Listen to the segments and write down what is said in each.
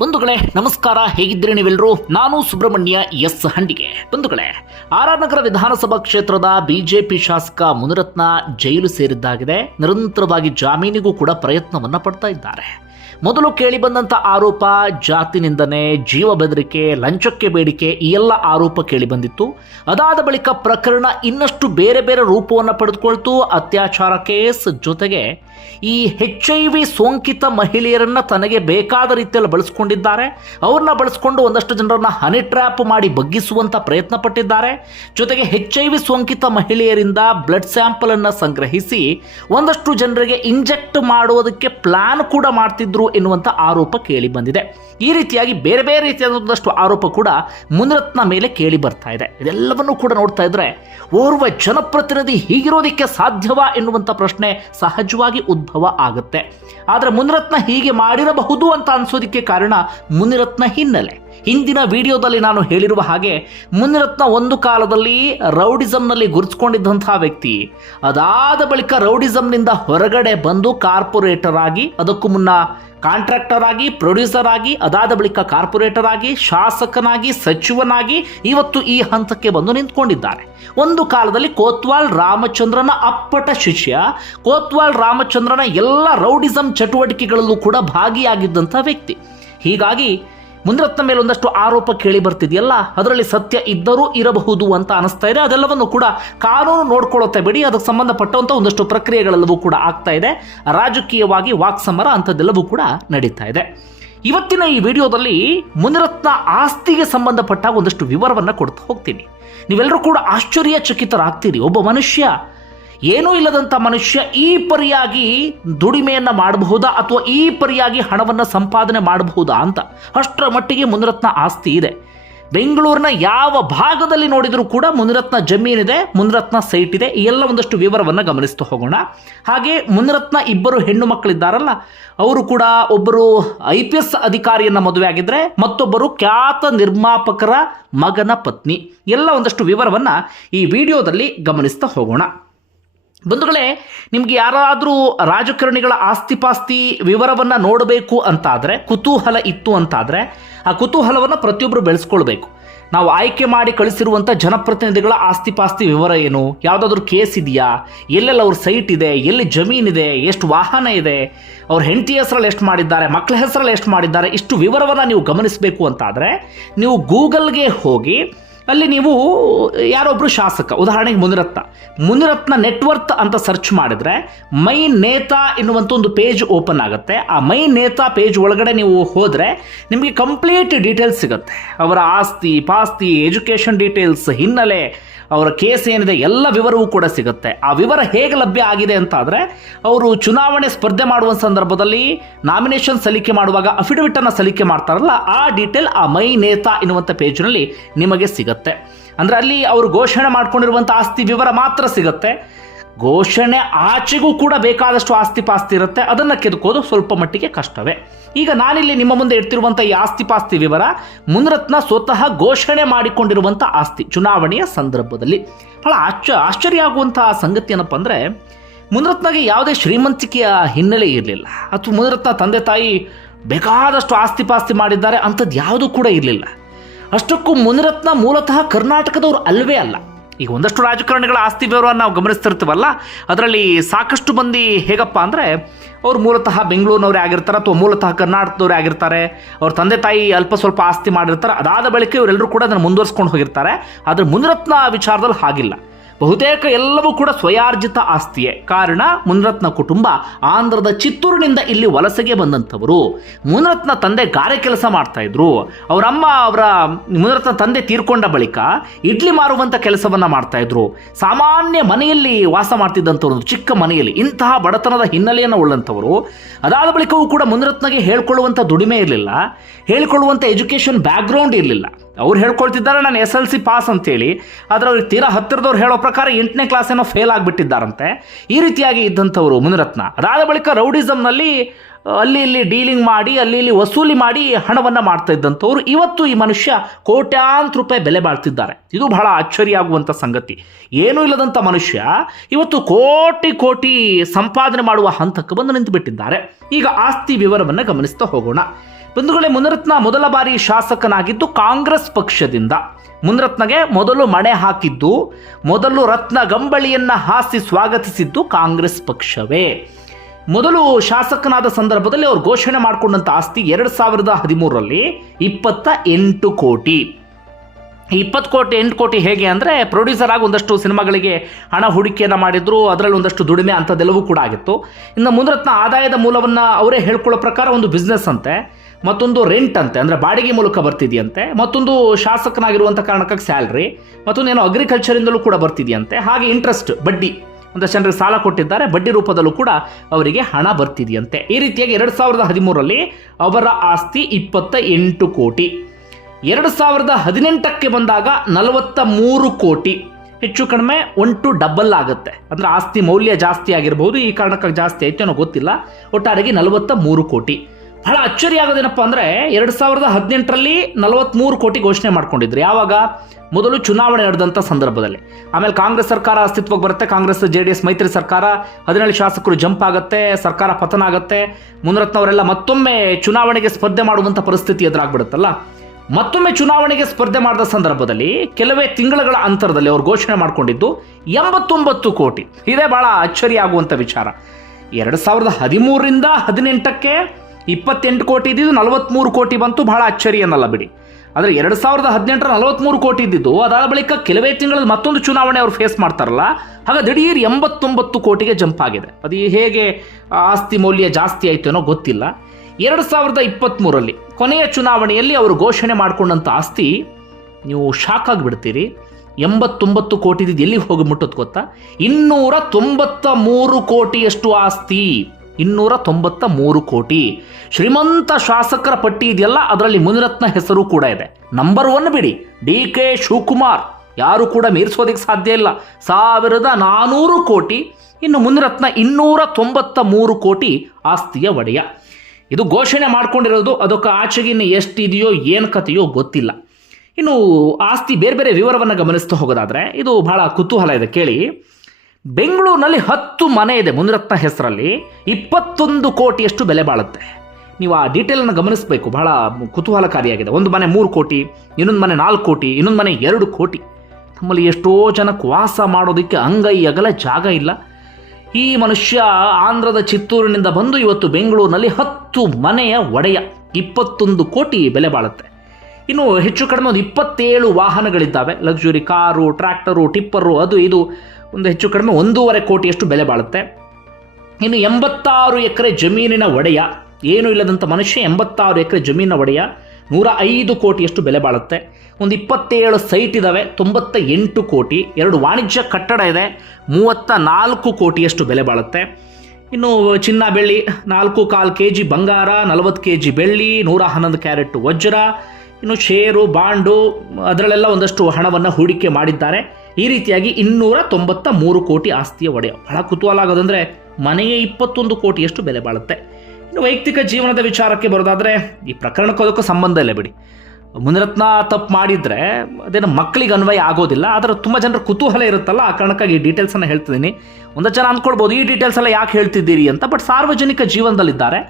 ಬಂಧುಗಳೇ, ನಮಸ್ಕಾರ. ಹೇಗಿದ್ದೀರಿ ನೀವೆಲ್ಲರೂ ನಾನು ಸುಬ್ರಹ್ಮಣ್ಯ ಎಸ್ ಹಂಡಿಗೆ. ಬಂಧುಗಳೇ ಆರ್ ಆರ್ ನಗರ ವಿಧಾನಸಭಾ ಕ್ಷೇತ್ರದ ಬಿಜೆಪಿ ಶಾಸಕ ಮುನಿರತ್ನ ಜೈಲು ಸೇರಿದ್ದಾಗಿದೆ. ನಿರಂತರವಾಗಿ ಜಾಮೀನಿಗೂ ಕೂಡ ಪ್ರಯತ್ನವನ್ನ ಪಡ್ತಾ ಇದ್ದಾರೆ. ಮೊದಲು ಕೇಳಿ ಕೇಳಿಬಂದಂಥ ಆರೋಪ ಜಾತಿ ನಿಂದನೆ ಜೀವ ಬೆದರಿಕೆ, ಲಂಚಕ್ಕೆ ಬೇಡಿಕೆ ಈ ಎಲ್ಲ ಆರೋಪ ಕೇಳಿಬಂದಿತ್ತು ಅದಾದ ಬಳಿಕ ಪ್ರಕರಣ ಇನ್ನಷ್ಟು ಬೇರೆ ಬೇರೆ ರೂಪವನ್ನು ಪಡೆದುಕೊಳ್ತು. ಅತ್ಯಾಚಾರ ಕೇಸ್ ಜೊತೆಗೆ ಈ ಹೆಚ್ ಐ ವಿ ಸೋಂಕಿತ ಮಹಿಳೆಯರನ್ನ ತನಗೆ ಬೇಕಾದ ರೀತಿಯಲ್ಲಿ ಬಳಸ್ಕೊಂಡಿದ್ದಾರೆ. ಅವ್ರನ್ನ ಬಳಸ್ಕೊಂಡು ಒಂದಷ್ಟು ಜನರನ್ನ ಹನಿ ಟ್ರ್ಯಾಪ್ ಮಾಡಿ ಬಗ್ಗಿಸುವಂತ ಪ್ರಯತ್ನ ಪಟ್ಟಿದ್ದಾರೆ. ಜೊತೆಗೆ ಹೆಚ್ ಐ ವಿ ಸೋಂಕಿತ ಮಹಿಳೆಯರಿಂದ ಬ್ಲಡ್ ಸ್ಯಾಂಪಲ್ ಅನ್ನ ಸಂಗ್ರಹಿಸಿ ಒಂದಷ್ಟು ಜನರಿಗೆ ಇಂಜೆಕ್ಟ್ ಮಾಡುವುದಕ್ಕೆ ಪ್ಲಾನ್ ಕೂಡ ಮಾಡ್ತಿದ್ರು ಎನ್ನುವಂತ ಆರೋಪ ಕೇಳಿ ಬಂದಿದೆ. ಈ ರೀತಿಯಾಗಿ ಬೇರೆ ಬೇರೆ ರೀತಿಯಾದಂಥಷ್ಟು ಆರೋಪ ಕೂಡ ಮುನಿರತ್ನ ಮೇಲೆ ಕೇಳಿ ಬರ್ತಾ ಇದೆ. ಇದೆಲ್ಲವನ್ನೂ ಕೂಡ ನೋಡ್ತಾ ಇದ್ರೆ ಓರ್ವ ಜನಪ್ರತಿನಿಧಿ ಹೀಗಿರೋದಕ್ಕೆ ಸಾಧ್ಯವಾ ಎನ್ನುವಂಥ ಪ್ರಶ್ನೆ ಸಹಜವಾಗಿ ಉದ್ಭವ ಆಗುತ್ತೆ. ಆದರೆ ಮುನಿರತ್ನ ಹೀಗೆ ಮಾಡಿರಬಹುದು ಅಂತ ಅನ್ಸೋದಕ್ಕೆ ಕಾರಣ ಮುನಿರತ್ನ ಹಿನ್ನೆಲೆ. ಹಿಂದಿನ ವಿಡಿಯೋದಲ್ಲಿ ನಾನು ಹೇಳಿರುವ ಹಾಗೆ ಮುನಿರತ್ನ ಒಂದು ಕಾಲದಲ್ಲಿ ರೌಡಿಸಂನಲ್ಲಿ ಗುರುತಿಸ್ಕೊಂಡಿದ್ದಂತಹ ವ್ಯಕ್ತಿ. ಅದಾದ ಬಳಿಕ ರೌಡಿಸಂನಿಂದ ಹೊರಗಡೆ ಬಂದು ಕಾರ್ಪೊರೇಟರ್ ಆಗಿ, ಅದಕ್ಕೂ ಮುನ್ನ ಕಾಂಟ್ರಾಕ್ಟರ್ ಆಗಿ, ಪ್ರೊಡ್ಯೂಸರ್ ಆಗಿ, ಅದಾದ ಬಳಿಕ ಕಾರ್ಪೊರೇಟರ್ ಆಗಿ, ಶಾಸಕನಾಗಿ, ಸಚಿವನಾಗಿ ಇವತ್ತು ಈ ಹಂತಕ್ಕೆ ಬಂದು ನಿಂತ್ಕೊಂಡಿದ್ದಾರೆ. ಒಂದು ಕಾಲದಲ್ಲಿ ಕೋತ್ವಾಲ್ ರಾಮಚಂದ್ರನ ಅಪ್ಪಟ ಶಿಷ್ಯ, ಕೋತ್ವಾಲ್ ರಾಮಚಂದ್ರನ ಎಲ್ಲ ರೌಡಿಸಂ ಚಟುವಟಿಕೆಗಳಲ್ಲೂ ಕೂಡ ಭಾಗಿಯಾಗಿದ್ದಂಥ ವ್ಯಕ್ತಿ. ಹೀಗಾಗಿ ಮುನಿರತ್ನ ಮೇಲೆ ಒಂದಷ್ಟು ಆರೋಪ ಕೇಳಿ ಬರ್ತಿದೆಯಲ್ಲ, ಅದರಲ್ಲಿ ಸತ್ಯ ಇದ್ದರೂ ಇರಬಹುದು ಅಂತ ಅನಿಸ್ತಾ ಇದೆ. ಅದೆಲ್ಲವನ್ನು ಕೂಡ ಕಾನೂನು ನೋಡ್ಕೊಳ್ಳುತ್ತೆ ಬಿಡಿ. ಅದಕ್ಕೆ ಸಂಬಂಧಪಟ್ಟಂತ ಒಂದಷ್ಟು ಪ್ರಕ್ರಿಯೆಗಳೆಲ್ಲವೂ ಕೂಡ ಆಗ್ತಾ ಇದೆ. ರಾಜಕೀಯವಾಗಿ ವಾಕ್ಸಮರ ಅಂಥದ್ದೆಲ್ಲವೂ ಕೂಡ ನಡೀತಾ ಇದೆ. ಇವತ್ತಿನ ಈ ವಿಡಿಯೋದಲ್ಲಿ ಮುನಿರತ್ನ ಆಸ್ತಿಗೆ ಸಂಬಂಧಪಟ್ಟ ಒಂದಷ್ಟು ವಿವರವನ್ನು ಕೊಡ್ತಾ ಹೋಗ್ತೀನಿ. ನೀವೆಲ್ಲರೂ ಕೂಡ ಆಶ್ಚರ್ಯಚಕಿತರಾಗ್ತೀರಿ. ಒಬ್ಬ ಮನುಷ್ಯ ಏನೂ ಇಲ್ಲದಂಥ ಮನುಷ್ಯ ಈ ಪರಿಯಾಗಿ ದುಡಿಮೆಯನ್ನು ಮಾಡಬಹುದಾ ಅಥವಾ ಈ ಪರಿಯಾಗಿ ಹಣವನ್ನು ಸಂಪಾದನೆ ಮಾಡಬಹುದಾ ಅಂತ? ಅಷ್ಟರ ಮಟ್ಟಿಗೆ ಮುನಿರತ್ನ ಆಸ್ತಿ ಇದೆ. ಬೆಂಗಳೂರಿನ ಯಾವ ಭಾಗದಲ್ಲಿ ನೋಡಿದರೂ ಕೂಡ ಮುನಿರತ್ನ ಜಮೀನಿದೆ, ಮುನಿರತ್ನ ಸೈಟ್ ಇದೆ. ಎಲ್ಲ ಒಂದಷ್ಟು ವಿವರವನ್ನು ಗಮನಿಸ್ತಾ ಹೋಗೋಣ. ಹಾಗೆ ಮುನಿರತ್ನ ಇಬ್ಬರು ಹೆಣ್ಣು ಮಕ್ಕಳಿದ್ದಾರಲ್ಲ, ಅವರು ಕೂಡ ಒಬ್ಬರು ಐ ಪಿ ಎಸ್ ಅಧಿಕಾರಿಯನ್ನ ಮದುವೆ ಆಗಿದ್ದರೆ ಮತ್ತೊಬ್ಬರು ಖ್ಯಾತ ನಿರ್ಮಾಪಕರ ಮಗನ ಪತ್ನಿ. ಎಲ್ಲ ಒಂದಷ್ಟು ವಿವರವನ್ನು ಈ ವಿಡಿಯೋದಲ್ಲಿ ಗಮನಿಸ್ತಾ ಹೋಗೋಣ. ಬಂಧುಗಳೇ, ನಿಮ್ಗೆ ಯಾರಾದರೂ ರಾಜಕಾರಣಿಗಳ ಆಸ್ತಿಪಾಸ್ತಿ ವಿವರವನ್ನು ನೋಡಬೇಕು ಅಂತಾದರೆ, ಕುತೂಹಲ ಇತ್ತು ಅಂತಾದರೆ, ಆ ಕುತೂಹಲವನ್ನು ಪ್ರತಿಯೊಬ್ಬರು ಬೆಳೆಸ್ಕೊಳ್ಬೇಕು. ನಾವು ಆಯ್ಕೆ ಮಾಡಿ ಕಳಿಸಿರುವಂಥ ಜನಪ್ರತಿನಿಧಿಗಳ ಆಸ್ತಿಪಾಸ್ತಿ ವಿವರ ಏನು? ಯಾವುದಾದ್ರೂ ಕೇಸ್ ಇದೆಯಾ? ಎಲ್ಲೆಲ್ಲ ಅವ್ರ ಸೈಟ್ ಇದೆ? ಎಲ್ಲಿ ಜಮೀನಿದೆ ಎಷ್ಟು ವಾಹನ ಇದೆ? ಅವ್ರ ಹೆಂಡತಿ ಹೆಸರಲ್ಲಿ ಎಷ್ಟು ಮಾಡಿದ್ದಾರೆ? ಮಕ್ಕಳ ಹೆಸರಲ್ಲಿ ಎಷ್ಟು ಮಾಡಿದ್ದಾರೆ? ಇಷ್ಟು ವಿವರವನ್ನು ನೀವು ಗಮನಿಸಬೇಕು ಅಂತಾದರೆ, ನೀವು ಗೂಗಲ್ಗೆ ಹೋಗಿ ಅಲ್ಲಿ ನೀವು ಯಾರೊಬ್ಬರು ಶಾಸಕ, ಉದಾಹರಣೆಗೆ ಮುನಿರತ್ನ. ಮುನಿರತ್ನ ನೆಟ್ವರ್ತ್ ಅಂತ ಸರ್ಚ್ ಮಾಡಿದ್ರೆ ಮೈ ನೇತಾ ಎನ್ನುವಂಥ ಒಂದು ಪೇಜ್ ಓಪನ್ ಆಗುತ್ತೆ. ಆ ಮೈ ನೇತಾ ಪೇಜ್ ಒಳಗಡೆ ನೀವು ಹೋದರೆ ನಿಮಗೆ ಕಂಪ್ಲೀಟ್ ಡೀಟೇಲ್ಸ್ ಸಿಗುತ್ತೆ. ಅವರ ಆಸ್ತಿ, ಪಾಸ್ತಿ ಎಜುಕೇಷನ್ ಡೀಟೇಲ್ಸ್ ಹಿನ್ನೆಲೆ ಅವರ ಕೇಸ್ ಏನಿದೆ ಎಲ್ಲ ವಿವರವೂ ಕೂಡ ಸಿಗುತ್ತೆ. ಆ ವಿವರ ಹೇಗೆ ಲಭ್ಯ ಆಗಿದೆ ಅಂತಾದರೆ, ಅವರು ಚುನಾವಣೆ ಸ್ಪರ್ಧೆ ಮಾಡುವ ಸಂದರ್ಭದಲ್ಲಿ ನಾಮಿನೇಷನ್ ಸಲ್ಲಿಕೆ ಮಾಡುವಾಗ ಅಫಿಡವಿಟ್ ಅನ್ನು ಸಲ್ಲಿಕೆ ಮಾಡ್ತಾರಲ್ಲ, ಆ ಡೀಟೇಲ್ ಆ ಮೈ ನೇತಾ ಎನ್ನುವಂಥ ಪೇಜ್ನಲ್ಲಿ ನಿಮಗೆ ಸಿಗುತ್ತೆ. ಅಂದರೆ ಅಲ್ಲಿ ಅವರು ಘೋಷಣೆ ಮಾಡ್ಕೊಂಡಿರುವಂಥ ಆಸ್ತಿ ವಿವರ ಮಾತ್ರ ಸಿಗುತ್ತೆ. ಘೋಷಣೆ ಆಚೆಗೂ ಕೂಡ ಬೇಕಾದಷ್ಟು ಆಸ್ತಿ ಪಾಸ್ತಿ ಇರುತ್ತೆ. ಅದನ್ನು ಕೆದಕೋದು ಸ್ವಲ್ಪ ಮಟ್ಟಿಗೆ ಕಷ್ಟವೇ. ಈಗ ನಾನಿಲ್ಲಿ ನಿಮ್ಮ ಮುಂದೆ ಇಡ್ತಿರುವಂಥ ಈ ಆಸ್ತಿ ಪಾಸ್ತಿ ವಿವರ ಮುನರತ್ನ ಸ್ವತಃ ಘೋಷಣೆ ಮಾಡಿಕೊಂಡಿರುವಂಥ ಆಸ್ತಿ ಚುನಾವಣೆಯ ಸಂದರ್ಭದಲ್ಲಿ. ಬಹಳ ಆಶ್ಚ ಆಶ್ಚರ್ಯ ಆಗುವಂಥ ಸಂಗತಿ ಏನಪ್ಪ ಅಂದರೆ, ಮುನರತ್ನಗೆ ಯಾವುದೇ ಶ್ರೀಮಂತಿಕೆಯ ಹಿನ್ನೆಲೆ ಇರಲಿಲ್ಲ. ಅಥವಾ ಮುನರತ್ನ ತಂದೆ ತಾಯಿ ಬೇಕಾದಷ್ಟು ಆಸ್ತಿ ಪಾಸ್ತಿ ಮಾಡಿದ್ದಾರೆ ಅಂಥದ್ದು ಯಾವುದೂ ಕೂಡ ಇರಲಿಲ್ಲ. ಅಷ್ಟಕ್ಕೂ ಮುನರತ್ನ ಮೂಲತಃ ಕರ್ನಾಟಕದವರು ಅಲ್ವೇ ಅಲ್ಲ. ಈಗ ಒಂದಷ್ಟು ರಾಜಕಾರಣಿಗಳ ಆಸ್ತಿ ವಿವರವನ್ನು ನಾವು ಗಮನಿಸ್ತಿರ್ತೀವಲ್ಲ, ಅದರಲ್ಲಿ ಸಾಕಷ್ಟು ಮಂದಿ ಹೇಗಪ್ಪ ಅಂದರೆ ಅವ್ರು ಮೂಲತಃ ಬೆಂಗಳೂರಿನವರೇ ಆಗಿರ್ತಾರೆ ಅಥವಾ ಮೂಲತಃ ಕರ್ನಾಟಕದವರೇ ಆಗಿರ್ತಾರೆ, ಅವ್ರ ತಂದೆ ತಾಯಿ ಅಲ್ಪ ಸ್ವಲ್ಪ ಆಸ್ತಿ ಮಾಡಿರ್ತಾರೆ, ಅದಾದ ಬಳಿಕ ಇವರೆಲ್ಲರೂ ಕೂಡ ಅದನ್ನು ಮುಂದುವರ್ಸ್ಕೊಂಡು ಹೋಗಿರ್ತಾರೆ. ಆದರೆ ಮುನಿರತ್ನ ವಿಚಾರದಲ್ಲಿ ಹಾಗಿಲ್ಲ. ಬಹುತೇಕ ಎಲ್ಲವೂ ಕೂಡ ಸ್ವಯಾರ್ಜಿತ ಆಸ್ತಿಯೇ. ಕಾರಣ, ಮುನರತ್ನ ಕುಟುಂಬ ಆಂಧ್ರದ ಚಿತ್ತೂರಿನಿಂದ ಇಲ್ಲಿ ವಲಸೆಗೆ ಬಂದಂಥವರು. ಮುನರತ್ನ ತಂದೆ ಗಾರೆ ಕೆಲಸ ಮಾಡ್ತಾ ಇದ್ರು. ಅವರಮ್ಮ, ಅವರ ಮುನರತ್ನ ತಂದೆ ತೀರ್ಕೊಂಡ ಬಳಿಕ ಇಡ್ಲಿ ಮಾರುವಂಥ ಕೆಲಸವನ್ನು ಮಾಡ್ತಾ ಇದ್ರು. ಸಾಮಾನ್ಯ ಮನೆಯಲ್ಲಿ ವಾಸ ಮಾಡ್ತಿದ್ದಂಥವ್ರು ಚಿಕ್ಕ ಮನೆಯಲ್ಲಿ, ಇಂತಹ ಬಡತನದ ಹಿನ್ನೆಲೆಯನ್ನು ಉಳ್ಳಂಥವರು. ಅದಾದ ಬಳಿಕವೂ ಕೂಡ ಮುನರತ್ನಗೆ ಹೇಳ್ಕೊಳ್ಳುವಂಥ ದುಡಿಮೆ ಇರಲಿಲ್ಲ. ಹೇಳ್ಕೊಳ್ಳುವಂಥ ಎಜುಕೇಷನ್ ಬ್ಯಾಕ್ಗ್ರೌಂಡ್ ಇರಲಿಲ್ಲ. ಅವ್ರು ಹೇಳ್ಕೊಳ್ತಿದ್ದಾರೆ, ನಾನು ಎಸ್ ಎಲ್ ಸಿ ಪಾಸ್ ಅಂತೇಳಿ. ಆದರೆ ಅವ್ರಿಗೆ ತೀರಾ ಹತ್ತಿರದವ್ರು ಹೇಳೋ ಪ್ರಕಾರ ಎಂಟನೇ ಕ್ಲಾಸ್ ಏನೋ ಫೇಲ್ ಆಗಿಬಿಟ್ಟಿದ್ದಾರಂತೆ. ಈ ರೀತಿಯಾಗಿ ಇದ್ದಂಥವರು ಮುನಿರತ್ನ. ಅದಾದ ಬಳಿಕ ರೌಡಿಸಮ್ನಲ್ಲಿ ಅಲ್ಲಿ ಇಲ್ಲಿ ಡೀಲಿಂಗ್ ಮಾಡಿ, ಅಲ್ಲಿ ಇಲ್ಲಿ ವಸೂಲಿ ಮಾಡಿ ಹಣವನ್ನು ಮಾಡ್ತಾ ಇದ್ದಂಥವ್ರು ಇವತ್ತು ಈ ಮನುಷ್ಯ ಕೋಟ್ಯಾಂತರ ರೂಪಾಯಿ ಬೆಲೆ ಬಾಳ್ತಿದ್ದಾರೆ. ಇದು ಬಹಳ ಆಶ್ಚರ್ಯ ಸಂಗತಿ. ಏನೂ ಇಲ್ಲದಂಥ ಮನುಷ್ಯ ಇವತ್ತು ಕೋಟಿ ಕೋಟಿ ಸಂಪಾದನೆ ಮಾಡುವ ಹಂತಕ್ಕೆ ಬಂದು ನಿಂತು ಬಿಟ್ಟಿದ್ದಾರೆ ಈಗ ಆಸ್ತಿ ವಿವರವನ್ನು ಗಮನಿಸ್ತಾ ಹೋಗೋಣ. ಬಂಧುಗಳೇ ಮುನರತ್ನ ಮೊದಲ ಬಾರಿ ಶಾಸಕನಾಗಿದ್ದು ಕಾಂಗ್ರೆಸ್ ಪಕ್ಷದಿಂದ. ಮುನಿರತ್ನಗೆ ಮೊದಲು ಮಣೆ ಹಾಕಿದ್ದು, ಮೊದಲು ರತ್ನ ಗಂಬಳಿಯನ್ನ ಹಾಸಿ ಸ್ವಾಗತಿಸಿದ್ದು ಕಾಂಗ್ರೆಸ್ ಪಕ್ಷವೇ. ಮೊದಲು ಶಾಸಕನಾದ ಸಂದರ್ಭದಲ್ಲಿ ಅವರು ಘೋಷಣೆ ಮಾಡಿಕೊಂಡಂತ ಆಸ್ತಿ ಎರಡು ಸಾವಿರದ ಹದಿಮೂರರಲ್ಲಿ ಇಪ್ಪತ್ತ ಎಂಟು ಕೋಟಿ. ಇಪ್ಪತ್ತು ಕೋಟಿ, ಎಂಟು ಕೋಟಿ ಹೇಗೆ ಅಂದರೆ ಪ್ರೊಡ್ಯೂಸರ್ ಆಗಿ ಒಂದಷ್ಟು ಸಿನಿಮಾಗಳಿಗೆ ಹಣ ಹೂಡಿಕೆಯನ್ನು ಮಾಡಿದ್ರು, ಅದರಲ್ಲಿ ಒಂದಷ್ಟು ದುಡಿಮೆ ಅಂಥದ್ದೆಲ್ಲವೂ ಕೂಡ ಆಗಿತ್ತು. ಇನ್ನು ಮುನಿರತ್ನ ಆದಾಯದ ಮೂಲವನ್ನು ಅವರೇ ಹೇಳ್ಕೊಳ್ಳೋ ಪ್ರಕಾರ ಒಂದು ಬಿಸ್ನೆಸ್ ಅಂತೆ. ಮತ್ತೊಂದು ರೆಂಟ್ ಅಂತೆ, ಅಂದರೆ ಬಾಡಿಗೆ ಮೂಲಕ ಬರ್ತಿದೆಯಂತೆ, ಮತ್ತೊಂದು ಶಾಸಕನಾಗಿರುವಂಥ ಕಾರಣಕ್ಕಾಗಿ ಸ್ಯಾಲ್ರಿ ಮತ್ತೊಂದು ಏನೋ ಅಗ್ರಿಕಲ್ಚರಿಂದಲೂ ಕೂಡ ಬರ್ತಿದೆಯಂತೆ, ಹಾಗೆ ಇಂಟ್ರೆಸ್ಟ್ ಬಡ್ಡಿ. ಒಂದು ಜನರಿಗೆ ಸಾಲ ಕೊಟ್ಟಿದ್ದಾರೆ, ಬಡ್ಡಿ ರೂಪದಲ್ಲೂ ಕೂಡ ಅವರಿಗೆ ಹಣ ಬರ್ತಿದೆಯಂತೆ. ಈ ರೀತಿಯಾಗಿ ಎರಡು ಸಾವಿರದ ಹದಿಮೂರರಲ್ಲಿ ಅವರ ಆಸ್ತಿ ಇಪ್ಪತ್ತ ಎಂಟು ಕೋಟಿ. ಎರಡು ಸಾವಿರದ ಹದಿನೆಂಟಕ್ಕೆ ಬಂದಾಗ ನಲವತ್ತ ಮೂರು ಕೋಟಿ. ಹೆಚ್ಚು ಕಡಿಮೆ ಒನ್ ಟು ಡಬಲ್ ಆಗುತ್ತೆ. ಅಂದರೆ ಆಸ್ತಿ ಮೌಲ್ಯ ಜಾಸ್ತಿ ಆಗಿರಬಹುದು ಈ ಕಾರಣಕ್ಕಾಗಿ ಜಾಸ್ತಿ ಆಯ್ತು ಅನ್ನೋ ಗೊತ್ತಿಲ್ಲ. ಒಟ್ಟಾರೆಗೆ ನಲವತ್ತ ಮೂರು ಕೋಟಿ. ಬಹಳ ಅಚ್ಚರಿ ಆಗೋದೇನಪ್ಪ ಅಂದರೆ ಎರಡು ಸಾವಿರದ ಹದಿನೆಂಟರಲ್ಲಿ ನಲವತ್ತ್ಮೂರು ಕೋಟಿ ಘೋಷಣೆ ಮಾಡ್ಕೊಂಡಿದ್ರು. ಯಾವಾಗ? ಮೊದಲು ಚುನಾವಣೆ ನಡೆದಂಥ ಸಂದರ್ಭದಲ್ಲಿ. ಆಮೇಲೆ ಕಾಂಗ್ರೆಸ್ ಸರ್ಕಾರ ಅಸ್ತಿತ್ವಕ್ಕೆ ಬರುತ್ತೆ, ಕಾಂಗ್ರೆಸ್, ಜೆ ಡಿ ಎಸ್, ಮೈತ್ರಿ ಸರ್ಕಾರ, ಹದಿನೇಳು ಶಾಸಕರು ಜಂಪ್ ಆಗುತ್ತೆ, ಸರ್ಕಾರ ಪತನ ಆಗುತ್ತೆ, ಮುನರತ್ನವರೆಲ್ಲ ಮತ್ತೊಮ್ಮೆ ಚುನಾವಣೆಗೆ ಸ್ಪರ್ಧೆ ಮಾಡುವಂಥ ಪರಿಸ್ಥಿತಿ ಎದುರಾಗ್ಬಿಡುತ್ತಲ್ಲ. ಮತ್ತೊಮ್ಮೆ ಚುನಾವಣೆಗೆ ಸ್ಪರ್ಧೆ ಮಾಡಿದ ಸಂದರ್ಭದಲ್ಲಿ ಕೆಲವೇ ತಿಂಗಳುಗಳ ಅಂತರದಲ್ಲಿ ಅವರು ಘೋಷಣೆ ಮಾಡಿಕೊಂಡಿದ್ದು ಎಂಬತ್ತೊಂಬತ್ತು ಕೋಟಿ. ಇದೇ ಬಹಳ ಅಚ್ಚರಿಯಾಗುವಂಥ ವಿಚಾರ. ಎರಡು ಸಾವಿರದ ಹದಿಮೂರರಿಂದ ಹದಿನೆಂಟಕ್ಕೆ ಇಪ್ಪತ್ತೆಂಟು ಕೋಟಿ ಇದ್ದಿದ್ದು ನಲವತ್ತ್ಮೂರು ಕೋಟಿ ಬಂತು, ಬಹಳ ಅಚ್ಚರಿ ಅನ್ನಲ್ಲ ಬಿಡಿ. ಆದರೆ ಎರಡು ಸಾವಿರದ ಹದಿನೆಂಟರ ನಲವತ್ತ್ಮೂರು ಕೋಟಿ ಇದ್ದಿದ್ದು, ಅದಾದ ಬಳಿಕ ಕೆಲವೇ ತಿಂಗಳಲ್ಲಿ ಮತ್ತೊಂದು ಚುನಾವಣೆ ಅವರು ಫೇಸ್ ಮಾಡ್ತಾರಲ್ಲ, ಆಗ ದಿಢೀರ್ ಎಂಬತ್ತೊಂಬತ್ತು ಕೋಟಿಗೆ ಜಂಪ್ ಆಗಿದೆ. ಅದು ಹೇಗೆ ಆಸ್ತಿ ಮೌಲ್ಯ ಜಾಸ್ತಿ ಆಯಿತು ಅನ್ನೋ ಗೊತ್ತಿಲ್ಲ. ಎರಡು ಸಾವಿರದ ಇಪ್ಪತ್ತ್ಮೂರಲ್ಲಿ ಕೊನೆಯ ಚುನಾವಣೆಯಲ್ಲಿ ಅವರು ಘೋಷಣೆ ಮಾಡಿಕೊಂಡಂಥ ಆಸ್ತಿ, ನೀವು ಶಾಕ್ ಆಗಿಬಿಡ್ತೀರಿ. ಎಂಬತ್ತೊಂಬತ್ತು ಕೋಟಿ ಇದ್ದಿದ್ದು ಎಲ್ಲಿಗೆ ಹೋಗಿ ಮುಟ್ಟೋದು ಗೊತ್ತಾ? ಇನ್ನೂರ ತೊಂಬತ್ತ ಮೂರು ಕೋಟಿಯಷ್ಟು ಆಸ್ತಿ. ಇನ್ನೂರ ತೊಂಬತ್ತ ಮೂರು ಕೋಟಿ. ಶ್ರೀಮಂತ ಶಾಸಕರ ಪಟ್ಟಿ ಇದೆಯಲ್ಲ, ಅದರಲ್ಲಿ ಮುನಿರತ್ನ ಹೆಸರು ಕೂಡ ಇದೆ. ನಂಬರ್ ಒನ್ ಬಿಡಿ. D K Shivakumar. ಯಾರು ಕೂಡ ಮೀರಿಸೋದಕ್ಕೆ ಸಾಧ್ಯ ಇಲ್ಲ. ಸಾವಿರದ ನಾನೂರು ಕೋಟಿ. ಇನ್ನು ಮುನಿರತ್ನ ಇನ್ನೂರ ತೊಂಬತ್ತ ಮೂರು ಕೋಟಿ ಆಸ್ತಿಯ ಒಡೆಯ. ಇದು ಘೋಷಣೆ ಮಾಡ್ಕೊಂಡಿರೋದು, ಅದಕ್ಕೆ ಆಚೆಗೆ ಇನ್ನು ಎಷ್ಟಿದೆಯೋ, ಏನು ಕಥೆಯೋ ಗೊತ್ತಿಲ್ಲ. ಇನ್ನು ಆಸ್ತಿ ಬೇರೆ ಬೇರೆ ವಿವರವನ್ನು ಗಮನಿಸ್ತಾ ಹೋಗೋದಾದರೆ, ಇದು ಬಹಳ ಕುತೂಹಲ ಇದೆ, ಕೇಳಿ. ಬೆಂಗಳೂರಿನಲ್ಲಿ ಹತ್ತು ಮನೆ ಇದೆ ಮುನಿರತ್ನ ಹೆಸರಲ್ಲಿ ಇಪ್ಪತ್ತೊಂದು ಕೋಟಿಯಷ್ಟು ಬೆಲೆ ಬಾಳುತ್ತೆ. ನೀವು ಆ ಡೀಟೇಲನ್ನು ಗಮನಿಸಬೇಕು, ಬಹಳ ಕುತೂಹಲಕಾರಿಯಾಗಿದೆ. ಒಂದು ಮನೆ ಮೂರು ಕೋಟಿ, ಇನ್ನೊಂದು ಮನೆ ನಾಲ್ಕು ಕೋಟಿ, ಇನ್ನೊಂದು ಮನೆ ಎರಡು ಕೋಟಿ. ನಮ್ಮಲ್ಲಿ ಎಷ್ಟೋ ಜನಕ್ಕೆ ವಾಸ ಮಾಡೋದಕ್ಕೆ ಅಂಗೈ ಅಗಲ ಜಾಗ ಇಲ್ಲ. ಈ ಮನುಷ್ಯ ಆಂಧ್ರದ ಚಿತ್ತೂರಿನಿಂದ ಬಂದು ಇವತ್ತು ಬೆಂಗಳೂರಿನಲ್ಲಿ ಹತ್ತು ಮನೆಯ ಒಡೆಯ, ಇಪ್ಪತ್ತೊಂದು ಕೋಟಿ ಬೆಲೆ ಬಾಳುತ್ತೆ. ಇನ್ನು ಹೆಚ್ಚು ಕಡಿಮೆ ಒಂದು ಇಪ್ಪತ್ತೇಳು ವಾಹನಗಳಿದ್ದಾವೆ. ಲಕ್ಸುರಿ ಕಾರು, ಟ್ರ್ಯಾಕ್ಟರು, ಟಿಪ್ಪರು, ಅದು ಇದು. ಒಂದು ಹೆಚ್ಚು ಕಡಿಮೆ ಒಂದೂವರೆ ಕೋಟಿಯಷ್ಟು ಬೆಲೆ ಬಾಳುತ್ತೆ. ಇನ್ನು ಎಂಬತ್ತಾರು ಎಕರೆ ಜಮೀನಿನ ಒಡೆಯ, ಏನೂ ಇಲ್ಲದಂಥ ಮನುಷ್ಯ ಎಂಬತ್ತಾರು ಎಕರೆ ಜಮೀನಿನ ಒಡೆಯ ನೂರ ಐದು ಕೋಟಿಯಷ್ಟು ಬೆಲೆ ಬಾಳುತ್ತೆ. ಒಂದು ಇಪ್ಪತ್ತೇಳು ಸೈಟ್ ಇದ್ದಾವೆ ತೊಂಬತ್ತ ಎಂಟು ಕೋಟಿ. ಎರಡು ವಾಣಿಜ್ಯ ಕಟ್ಟಡ ಇದೆ, ಮೂವತ್ತ ನಾಲ್ಕು ಕೋಟಿಯಷ್ಟು ಬೆಲೆ ಬಾಳುತ್ತೆ. ಇನ್ನು ಚಿನ್ನ ಬೆಳ್ಳಿ, ನಾಲ್ಕು ಕಾಲು ಕೆ ಜಿ ಬಂಗಾರ, ನಲವತ್ತು ಕೆ ಜಿ ಬೆಳ್ಳಿ, ನೂರ ಹನ್ನೊಂದು ಕ್ಯಾರೆಟ್ ವಜ್ರ. ಇನ್ನು ಶೇರು, ಬಾಂಡು, ಅದರಲ್ಲೆಲ್ಲ ಒಂದಷ್ಟು ಹಣವನ್ನು ಹೂಡಿಕೆ ಮಾಡಿದ್ದಾರೆ. ಈ ರೀತಿಯಾಗಿ ಇನ್ನೂರ ತೊಂಬತ್ತ ಮೂರು ಕೋಟಿ ಆಸ್ತಿಯ ಒಡೆಯ. ಬಹಳ ಕುತೂಹಲ ಆಗೋದಂದ್ರೆ ಮನೆಗೆ ಇಪ್ಪತ್ತೊಂದು ಕೋಟಿಯಷ್ಟು ಬೆಲೆ ಬಾಳುತ್ತೆ. ಇನ್ನು ವೈಯಕ್ತಿಕ ಜೀವನದ ವಿಚಾರಕ್ಕೆ ಬರೋದಾದ್ರೆ ಈ ಪ್ರಕರಣಕ್ಕೆ ಅದಕ್ಕೂ ಸಂಬಂಧ ಇಲ್ಲ ಬಿಡಿ. ಮುನಿರತ್ನ ತಪ್ಪು ಮಾಡಿದ್ರೆ ಅದೇನು ಮಕ್ಕಳಿಗೆ ಅನ್ವಯ ಆಗೋದಿಲ್ಲ, ಆದರೆ ತುಂಬ ಜನರ ಕುತೂಹಲ ಇರುತ್ತಲ್ಲ, ಆ ಕಾರಣಕ್ಕಾಗಿ ಈ ಡೀಟೇಲ್ಸನ್ನು ಹೇಳ್ತಿದ್ದೀನಿ. ಒಂದಷ್ಟು ಜನ ಅಂದ್ಕೊಳ್ಬೋದು ಈ ಡೀಟೇಲ್ಸ್ ಎಲ್ಲ ಯಾಕೆ ಹೇಳ್ತಿದ್ದೀರಿ ಅಂತ ಬಟ್ ಸಾರ್ವಜನಿಕ ಜೀವನದಲ್ಲಿದ್ದಾರೆ.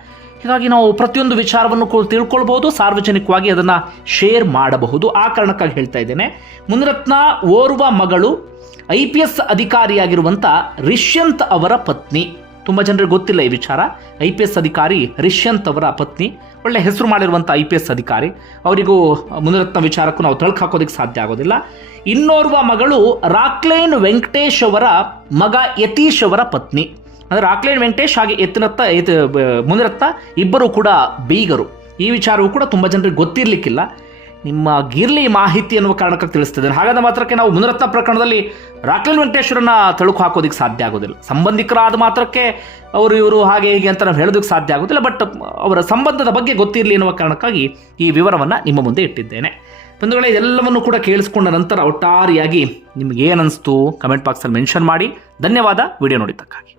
ಹೀಗಾಗಿ ನಾವು ಪ್ರತಿಯೊಂದು ವಿಚಾರವನ್ನು ತಿಳ್ಕೊಳ್ಬಹುದು. ಸಾರ್ವಜನಿಕವಾಗಿ ಅದನ್ನು ಶೇರ್ ಮಾಡಬಹುದು. ಆ ಕಾರಣಕ್ಕಾಗಿ ಹೇಳ್ತಾ ಇದ್ದೇನೆ. ಮುನಿರತ್ನ ಓರ್ವ ಮಗಳು ಐ ಪಿ ಎಸ್ ಅಧಿಕಾರಿಯಾಗಿರುವಂಥ ರಿಷ್ಯಂತ್ ಅವರ ಪತ್ನಿ. ತುಂಬ ಜನರಿಗೆ ಗೊತ್ತಿಲ್ಲ ಈ ವಿಚಾರ. ಐ ಪಿ ಎಸ್ ಅಧಿಕಾರಿ ರಿಷ್ಯಂತ್ ಅವರ ಪತ್ನಿ. ಒಳ್ಳೆ ಹೆಸರು ಮಾಡಿರುವಂಥ ಐ ಪಿ ಎಸ್ ಅಧಿಕಾರಿ. ಅವರಿಗೂ ಮುನಿರತ್ನ ವಿಚಾರಕ್ಕೂ ನಾವು ತಳ್ಕ ಹಾಕೋದಕ್ಕೆ ಸಾಧ್ಯ ಆಗೋದಿಲ್ಲ. ಇನ್ನೋರ್ವ ಮಗಳು ರಾಕ್ಲೇನ್ ವೆಂಕಟೇಶ್ ಅವರ ಮಗ ಯತೀಶ್ ಅವರ ಪತ್ನಿ. ಅಂದರೆ ರಾಕ್ಲೈನ್ ವೆಂಕಟೇಶ್ ಹಾಗೆ ಎತ್ತಿನತ್ತ ಎತ್ ಮುನಿರತ್ತ ಇಬ್ಬರು ಕೂಡ ಬೀಗರು. ಈ ವಿಚಾರವೂ ಕೂಡ ತುಂಬ ಜನರಿಗೆ ಗೊತ್ತಿರಲಿಕ್ಕಿಲ್ಲ. ನಿಮ್ಮ ಗಿರ್ಲಿ ಮಾಹಿತಿ ಅನ್ನುವ ಕಾರಣಕ್ಕಾಗಿ ತಿಳಿಸ್ತಿದ್ದೇನೆ ಹಾಗಾದ ಮಾತ್ರಕ್ಕೆ ನಾವು ಮುನಿರತ್ನ ಪ್ರಕರಣದಲ್ಲಿ ರಾಕ್ಲೈನ್ ವೆಂಕಟೇಶ್ವರನ್ನ ತಳುಕು ಹಾಕೋದಕ್ಕೆ ಸಾಧ್ಯ ಆಗೋದಿಲ್ಲ. ಸಂಬಂಧಿಕರಾದ ಮಾತ್ರಕ್ಕೆ ಅವರು ಇವರು ಹಾಗೆ ಹೀಗೆ ಅಂತ ನಾವು ಹೇಳೋದಕ್ಕೆ ಸಾಧ್ಯ ಆಗೋದಿಲ್ಲ. ಬಟ್ ಅವರ ಸಂಬಂಧದ ಬಗ್ಗೆ ಗೊತ್ತಿರಲಿ ಎನ್ನುವ ಕಾರಣಕ್ಕಾಗಿ ಈ ವಿವರವನ್ನು ನಿಮ್ಮ ಮುಂದೆ ಇಟ್ಟಿದ್ದೇನೆ. ಬಂಧುಗಳೇ ಎಲ್ಲವನ್ನು ಕೂಡ ಕೇಳಿಸ್ಕೊಂಡ ನಂತರ ಒಟ್ಟಾರೆಯಾಗಿ ನಿಮ್ಗೆ ಏನನ್ನಿಸ್ತು ಕಮೆಂಟ್ ಬಾಕ್ಸಲ್ಲಿ ಮೆನ್ಷನ್ ಮಾಡಿ. ಧನ್ಯವಾದ. ವಿಡಿಯೋ ನೋಡಿದ್ದಕ್ಕಾಗಿ.